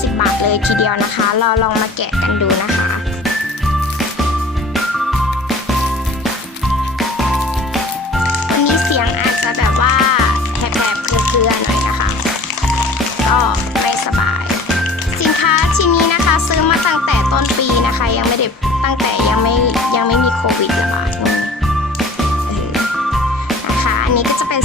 ดียวนะคะ เราลองมาแกะกันดูนะคะวันนี้เสียงอาจจะแบบว่าแหบๆเครือๆหน่อยนะคะก็ไม่สบาย สินค้าชิ้นนี้นะคะ ซื้อมาตั้งแต่ต้นปีนะคะ ยังไม่ได้ตั้งแต่ยังไม่ยังไม่มีโควิดระบาดนี่เออนะคะอันนี้ก็จะเป็น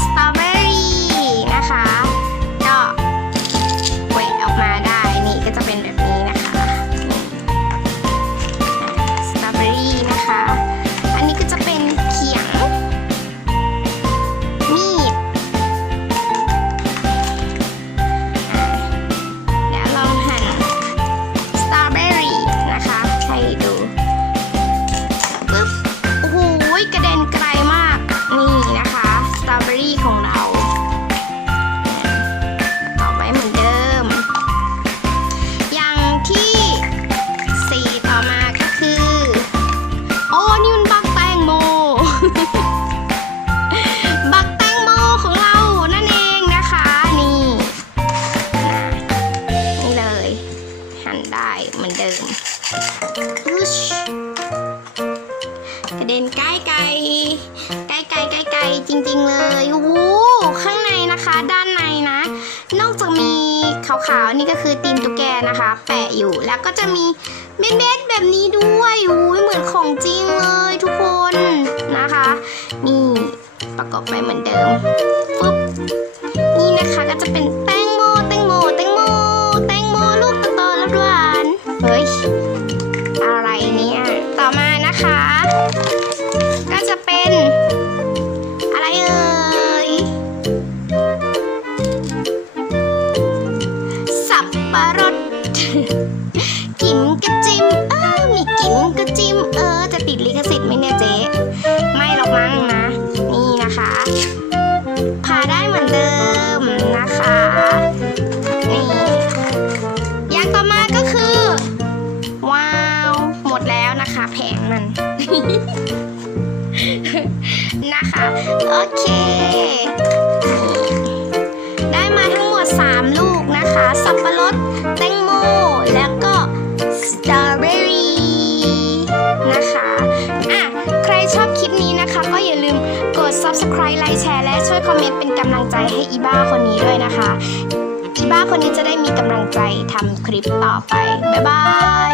ได้เหมือนเดิมกระเด็นใกล้ไกลใกล้ไกลใกล้ไกลจริง ๆ เลยโอ้โหข้างในนะคะ ด้านในนะ นอกจากมีขาวๆนี่ก็คือตีนตุ๊กแกนะคะ แปะอยู่แล้วก็จะมีเม็ดๆแบบนี้ด้วยโอ้ยเหมือนของจริงเลยทุกคนนะคะ นี่ประกอบไปเหมือนเดิมปุ๊บนี่นะคะก็จะเป็นแกินกระจิมเออมีกินกระจิมเออ จะติดลิขสิทธิ์ไหมเนี่ยเจ๊ไม่หรอกมั้งนะ นี่นะคะพาได้เหมือนเดิมนะคะนี่อย่างต่อมาก็คือ ว้าว หมดแล้วนะคะแผงมันนะคะ โอเค ด subscribe ไลค์แชร์และช่วยคอมเมนต์เป็นกำลังใจให้อีบ้าคนนี้ด้วยนะคะ อีบ้าคนนี้จะได้มีกำลังใจทำคลิปต่อไป บ๊ายบาย